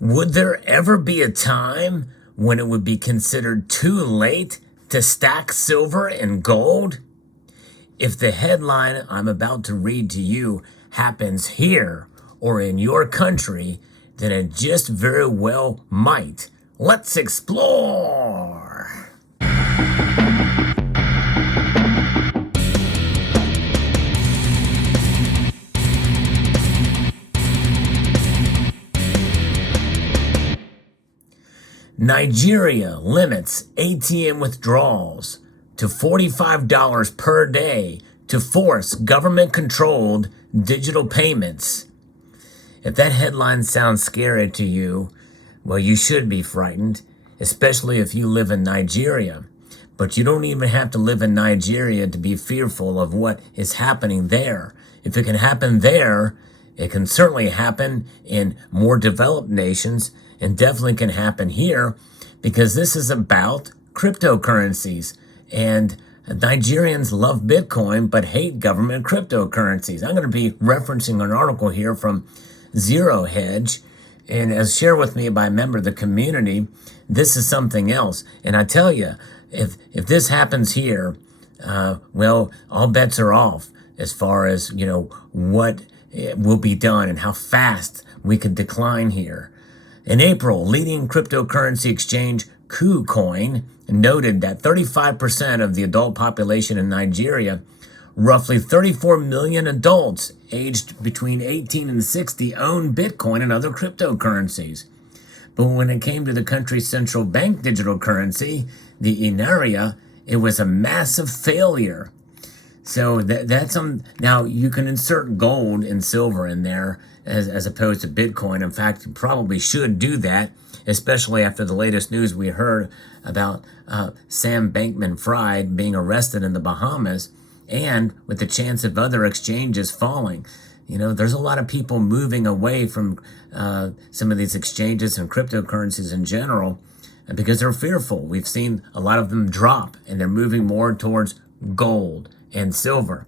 Would there ever be a time when it would be considered too late to stack silver and gold? If the headline I'm about to read to you happens here or in your country, then it just very well might. Let's explore. Nigeria limits ATM withdrawals to $45 per day to force government-controlled digital payments. If that headline sounds scary to you, well, you should be frightened, especially if you live in Nigeria. But you don't even have to live in Nigeria to be fearful of what is happening there. If it can happen there, it can certainly happen in more developed nations, and definitely can happen here, because this is about cryptocurrencies. And Nigerians love Bitcoin but hate government cryptocurrencies. I'm going to be referencing an article here from Zero Hedge, and as shared with me by a member of the community, this is something else. And I tell you, if this happens here, well, all bets are off as far as, what will be done and how fast we could decline here. In April, leading cryptocurrency exchange KuCoin noted that 35% of the adult population in Nigeria, roughly 34 million adults aged between 18 and 60, own Bitcoin and other cryptocurrencies. But when it came to the country's central bank digital currency, the Naira, it was a massive failure. So that's now you can insert gold and silver in there as opposed to Bitcoin. In fact, you probably should do that, especially after the latest news we heard about Sam Bankman-Fried being arrested in the Bahamas, and with the chance of other exchanges falling. There's a lot of people moving away from some of these exchanges and cryptocurrencies in general because they're fearful. We've seen a lot of them drop, and they're moving more towards gold and silver.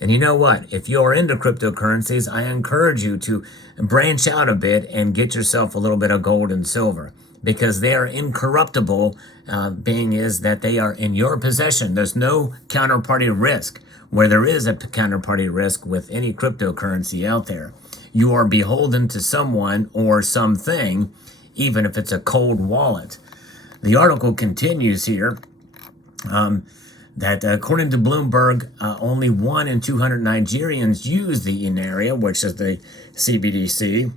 And you know what? If you're into cryptocurrencies, I encourage you to branch out a bit and get yourself a little bit of gold and silver, because they are incorruptible, being is that they are in your possession. There's no counterparty risk. Where there is a counterparty risk with any cryptocurrency out there, you are beholden to someone or something, even if it's a cold wallet. The article continues here. That according to Bloomberg, only 1 in 200 Nigerians use the Naira, which is the CBDC,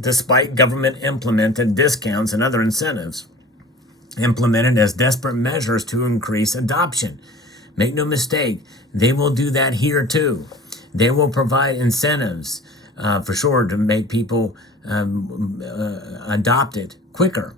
despite government-implemented discounts and other incentives implemented as desperate measures to increase adoption. Make no mistake, they will do that here too. They will provide incentives for sure to make people adopt it quicker.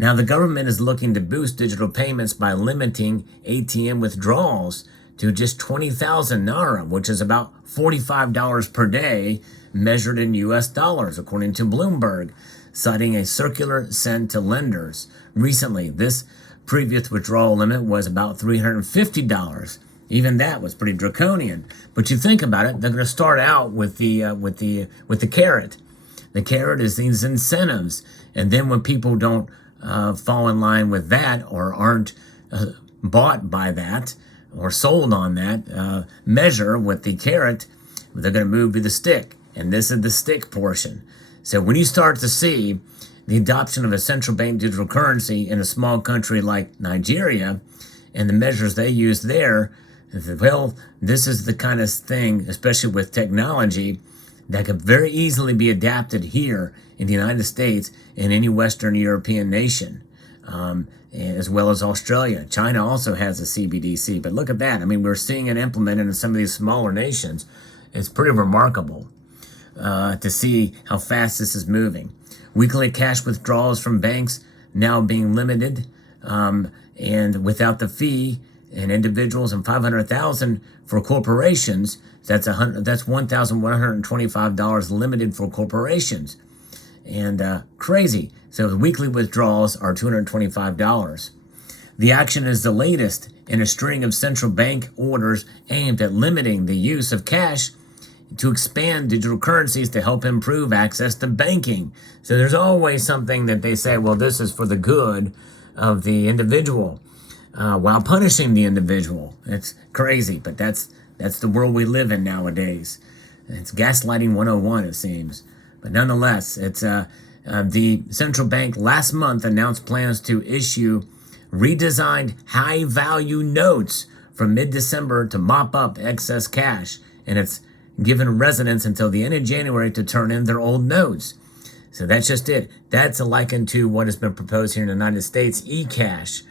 Now, the government is looking to boost digital payments by limiting ATM withdrawals to just 20,000 Naira, which is about $45 per day, measured in U.S. dollars, according to Bloomberg, citing a circular sent to lenders. Recently, this previous withdrawal limit was about $350. Even that was pretty draconian. But you think about it, they're going to start out with the carrot. The carrot is these incentives, and then when people don't fall in line with that, or aren't bought by that or sold on that measure with the carrot, they're going to move to the stick. And this is the stick portion. So when you start to see the adoption of a central bank digital currency in a small country like Nigeria and the measures they use there, well, this is the kind of thing, especially with technology, that could very easily be adapted here in the United States and any Western European nation, as well as Australia. China also has a CBDC, but look at that. I mean, we're seeing it implemented in some of these smaller nations. It's pretty remarkable to see how fast this is moving. Weekly cash withdrawals from banks now being limited and without the fee, and individuals, and $500,000 for corporations. That's $1,125 limited for corporations, and crazy. So the weekly withdrawals are $225. The action is the latest in a string of central bank orders aimed at limiting the use of cash to expand digital currencies to help improve access to banking. So there's always something that they say, well, this is for the good of the individual, while punishing the individual. It's crazy, but that's the world we live in nowadays. It's gaslighting 101, it seems. But nonetheless, it's the central bank last month announced plans to issue redesigned high-value notes from mid-December to mop up excess cash, and it's given residents until the end of January to turn in their old notes. So that's just it. That's a liken to what has been proposed here in the United States, e-cash.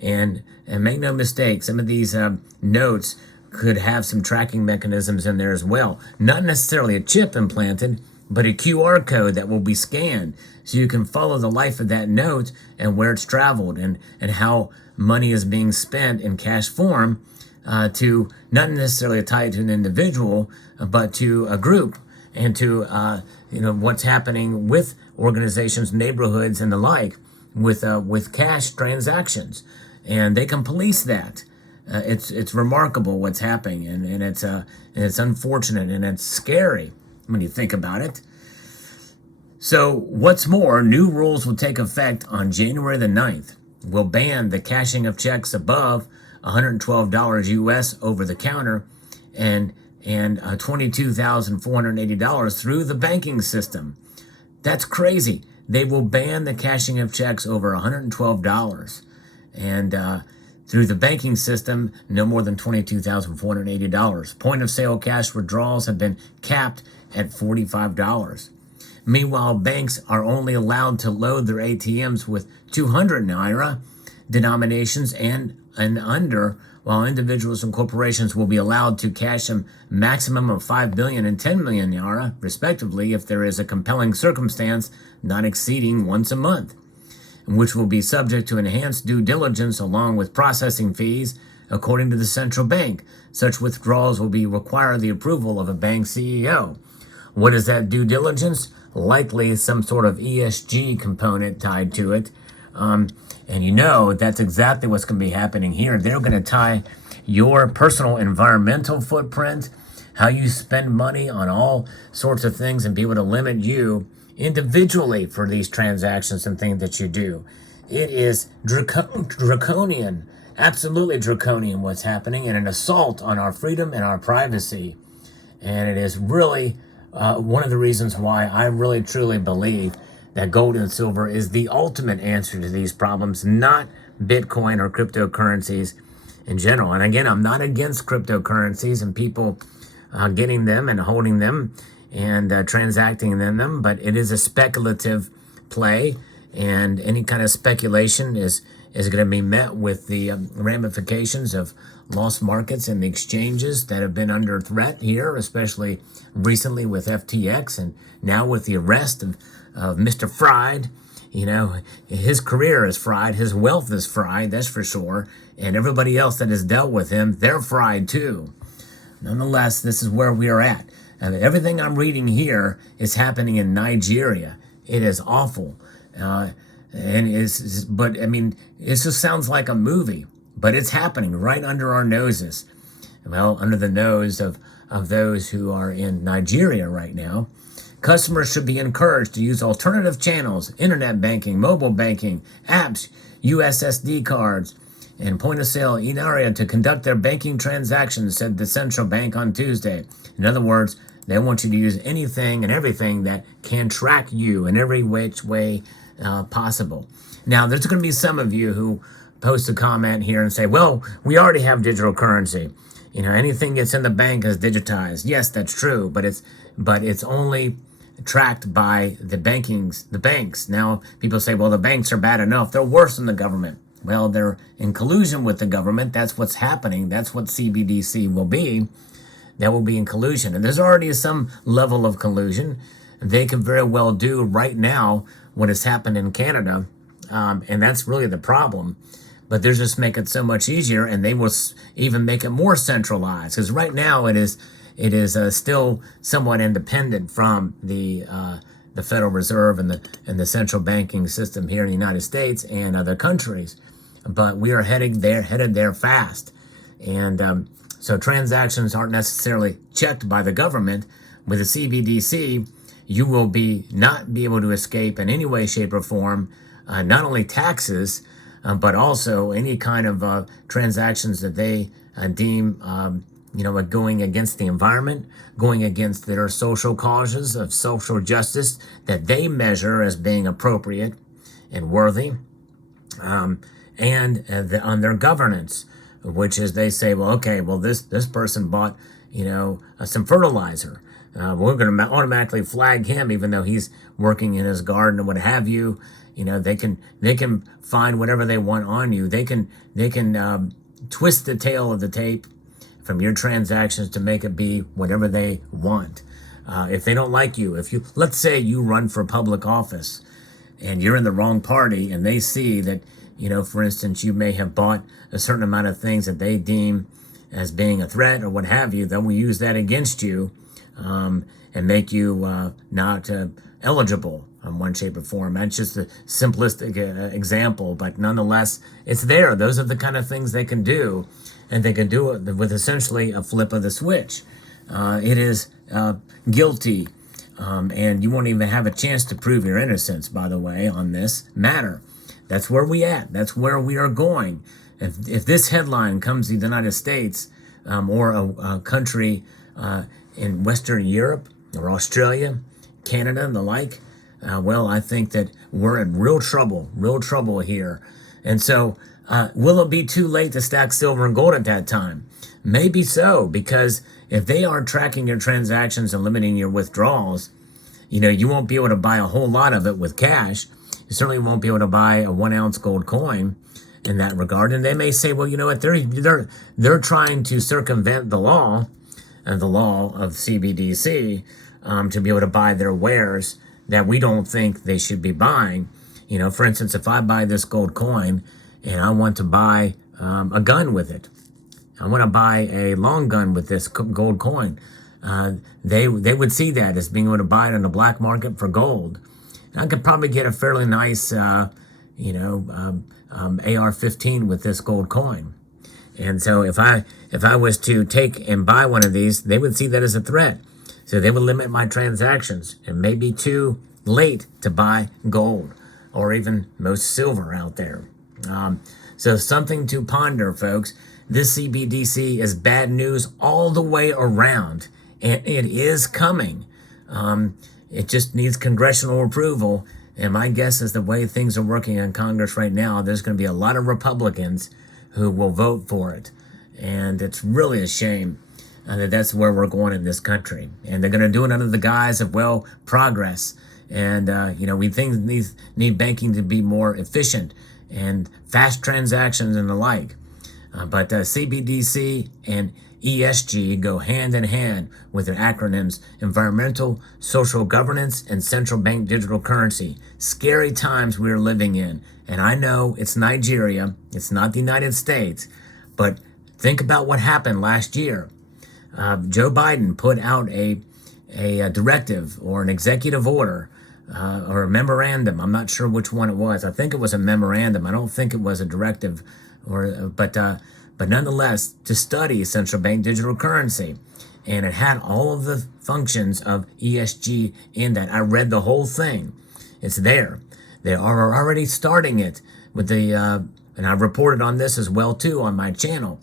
And make no mistake, some of these notes could have some tracking mechanisms in there as well. Not necessarily a chip implanted, but a QR code that will be scanned, so you can follow the life of that note and where it's traveled and how money is being spent in cash form, to not necessarily tie it to an individual, but to a group, and to what's happening with organizations, neighborhoods, and the like with cash transactions, and they can police that. It's remarkable what's happening, and it's unfortunate, and it's scary when you think about it. So what's more, new rules will take effect on January the 9th. Will ban the cashing of checks above $112 US over the counter and $22,480 through the banking system. That's crazy. They will ban the cashing of checks over $112 and through the banking system, no more than $22,480. Point of sale cash withdrawals have been capped at $45. Meanwhile, banks are only allowed to load their ATMs with 200 Naira denominations and under, while individuals and corporations will be allowed to cash a maximum of 5 billion and 10 million Naira, respectively, if there is a compelling circumstance not exceeding once a month, which will be subject to enhanced due diligence along with processing fees, according to the central bank. Such withdrawals will require the approval of a bank CEO. What is that due diligence? Likely some sort of ESG component tied to it. And that's exactly what's going to be happening here. They're going to tie your personal environmental footprint, how you spend money on all sorts of things, and be able to limit you individually for these transactions and things that you do. It is draconian, absolutely draconian what's happening, and an assault on our freedom and our privacy. And it is really one of the reasons why I really truly believe that gold and silver is the ultimate answer to these problems, not Bitcoin or cryptocurrencies in general. And again, I'm not against cryptocurrencies and people getting them and holding them and transacting in them, but it is a speculative play, and any kind of speculation is going to be met with the ramifications of lost markets and the exchanges that have been under threat here, especially recently with FTX, and now with the arrest of Mr. Fried. His career is fried, his wealth is fried, that's for sure, and everybody else that has dealt with him, they're fried too. Nonetheless, this is where we are at. And everything I'm reading here is happening in Nigeria. It is awful. But it just sounds like a movie, but it's happening right under our noses. Well, under the nose of those who are in Nigeria right now. Customers should be encouraged to use alternative channels, internet banking, mobile banking, apps, USSD cards, and point-of-sale Inaria to conduct their banking transactions, said the central bank on Tuesday. In other words, they want you to use anything and everything that can track you in every which way possible. Now, there's going to be some of you who post a comment here and say, well, we already have digital currency. Anything that's in the bank is digitized. Yes, that's true, but it's only tracked by the banks. Now, people say, well, the banks are bad enough. They're worse than the government. Well, they're in collusion with the government. That's what's happening. That's what CBDC will be. That will be in collusion. And there's already some level of collusion. They could very well do right now what has happened in Canada. And that's really the problem. But they're just make it so much easier, and they will even make it more centralized. Because right now it is still somewhat independent from the Federal Reserve and the central banking system here in the United States and other countries. But we are headed there fast. And so transactions aren't necessarily checked by the government, With the CBDC, you will not be able to escape in any way, shape, or form, not only taxes, but also any kind of transactions that they deem going against the environment, going against their social causes of social justice that they measure as being appropriate and worthy, and on their governance, which is they say, well, okay, well this person bought some fertilizer. We're going to automatically flag him, even though he's working in his garden or what have you. They can find whatever they want on you. They can twist the tail of the tape from your transactions to make it be whatever they want. If they don't like you, let's say you run for public office and you're in the wrong party, and they see that for instance, you may have bought a certain amount of things that they deem as being a threat or what have you, then we use that against you. And make you not eligible in one shape or form. That's just a simplistic example, but nonetheless, it's there. Those are the kind of things they can do, and they can do it with essentially a flip of the switch. It is guilty, and you won't even have a chance to prove your innocence, by the way, on this matter. That's where we at. That's where we are going. If this headline comes to the United States or a country in Western Europe or Australia, Canada, and the like, well, I think that we're in real trouble here. And so, will it be too late to stack silver and gold at that time? Maybe so, because if they are tracking your transactions and limiting your withdrawals, you won't be able to buy a whole lot of it with cash. You certainly won't be able to buy a 1 ounce gold coin in that regard. And they may say, well, you know what, they're trying to circumvent the law, and the law of CBDC, to be able to buy their wares that we don't think they should be buying. For instance, if I buy this gold coin and I want to buy a gun with it, I want to buy a long gun with this gold coin, they would see that as being able to buy it on the black market for gold. And I could probably get a fairly nice, AR-15 with this gold coin. And so if I was to take and buy one of these, they would see that as a threat. So they would limit my transactions. It may be too late to buy gold or even most silver out there. So something to ponder, folks. This CBDC is bad news all the way around, and it is coming. It just needs congressional approval. And my guess is the way things are working in Congress right now, there's going to be a lot of Republicans who will vote for it. And it's really a shame that that's where we're going in this country. And they're going to do it under the guise of, well, progress. And, we think need banking to be more efficient and fast transactions and the like. But CBDC and ESG go hand in hand with their acronyms: environmental, social governance, and central bank digital currency. Scary times we're living in. And I know it's Nigeria, it's not the United States, but think about what happened last year. Joe Biden put out a directive or an executive order or a memorandum. I'm not sure which one it was. I think it was a memorandum. I don't think it was a directive, but nonetheless, to study central bank digital currency. And it had all of the functions of ESG in that. I read the whole thing. It's there. They are already starting it with and I've reported on this as well too on my channel,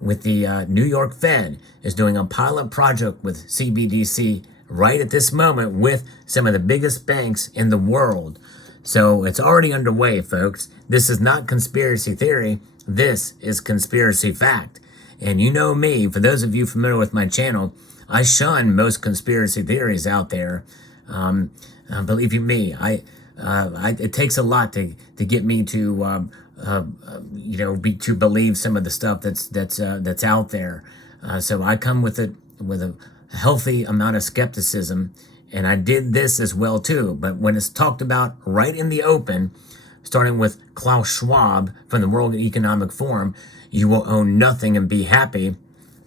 with the New York Fed is doing a pilot project with CBDC right at this moment with some of the biggest banks in the world. So it's already underway, folks. This is not conspiracy theory. This is conspiracy fact. And you know me, for those of you familiar with my channel, I shun most conspiracy theories out there. Believe you me, it takes a lot to get me to to believe some of the stuff that's out there. So I come with a healthy amount of skepticism, and I did this as well too. But when it's talked about right in the open, starting with Klaus Schwab from the World Economic Forum, you will own nothing and be happy.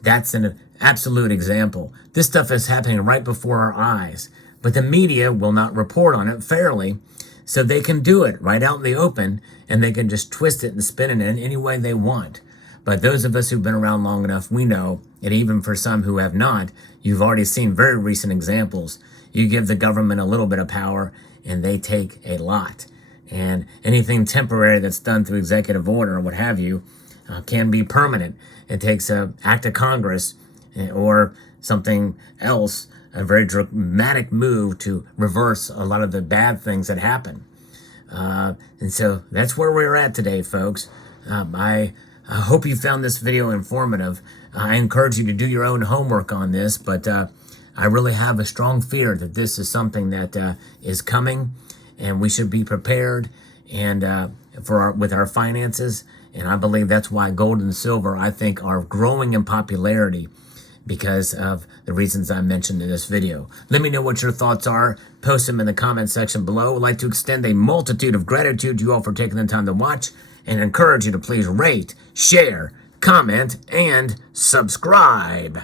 That's an absolute example. This stuff is happening right before our eyes, but the media will not report on it fairly. So they can do it right out in the open, and they can just twist it and spin it in any way they want. But those of us who've been around long enough, we know, and even for some who have not, you've already seen very recent examples. You give the government a little bit of power and they take a lot. And anything temporary that's done through executive order or what have you can be permanent. It takes an act of Congress or something else, a very dramatic move to reverse a lot of the bad things that happen. And so that's where we're at today, folks. I hope you found this video informative. I encourage you to do your own homework on this, but I really have a strong fear that this is something that is coming, and we should be prepared and with our finances. And I believe that's why gold and silver, I think, are growing in popularity because of the reasons I mentioned in this video. Let me know what your thoughts are. Post them in the comment section below. I'd like to extend a multitude of gratitude to you all for taking the time to watch and encourage you to please rate, share, comment, and subscribe.